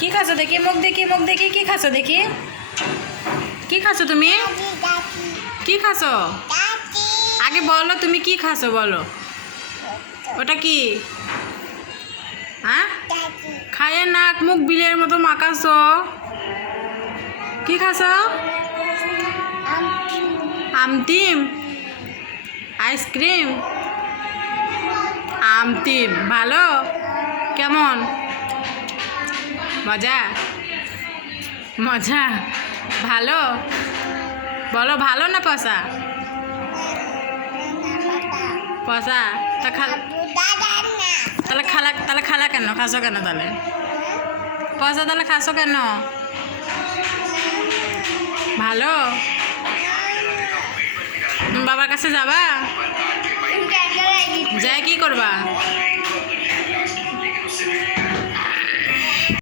কি খাচ্ছো দেখি? মুখ দেখি, মুখ দেখি। কি খাচ্ছো দেখি? কি খাচ্ছো তুমি? কি খাচ্ছো? আগে বলো তুমি কি খাচ্ছো বলো। ওটা কি? হ্যাঁ, খাইয়ে নাক মুখ বিলের মতো মাখাছো। কি খাচ্ছো? আমতিম, আইসক্রিম, আমতিম। ভালো? কেমন? মজা? মজা? ভালো? বলো ভালো না পয়সা? পয়সা? তাহলে খালা কেন? খাসো কেন তাহলে? পয়সা তাহলে খাসো কেন? ভালো? তুমি বাবার কাছে যাবা? যাই কি করবা?